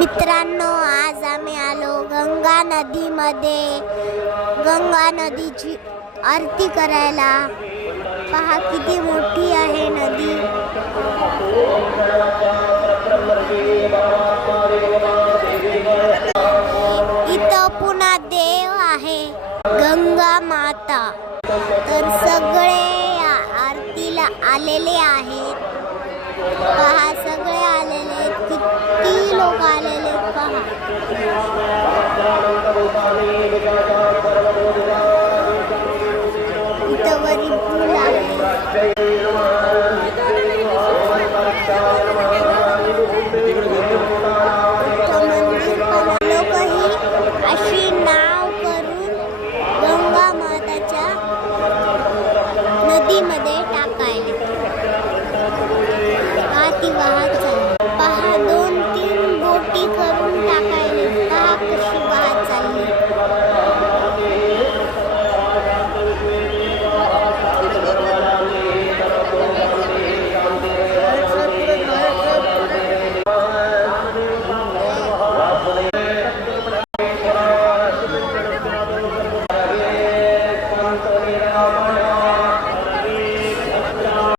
मित्रांनो, आज आम्ही आलो गंगा नदीमध्ये गंगा नदीची आरती करायला। पहा किती मोठी आहे नदी। इथं पुन्हा देव आहे, गंगा माता। तर सगळे आरतीला आलेले आहेत। पहा सगळे आलेले आहेत, किती लोक आलेले पहा।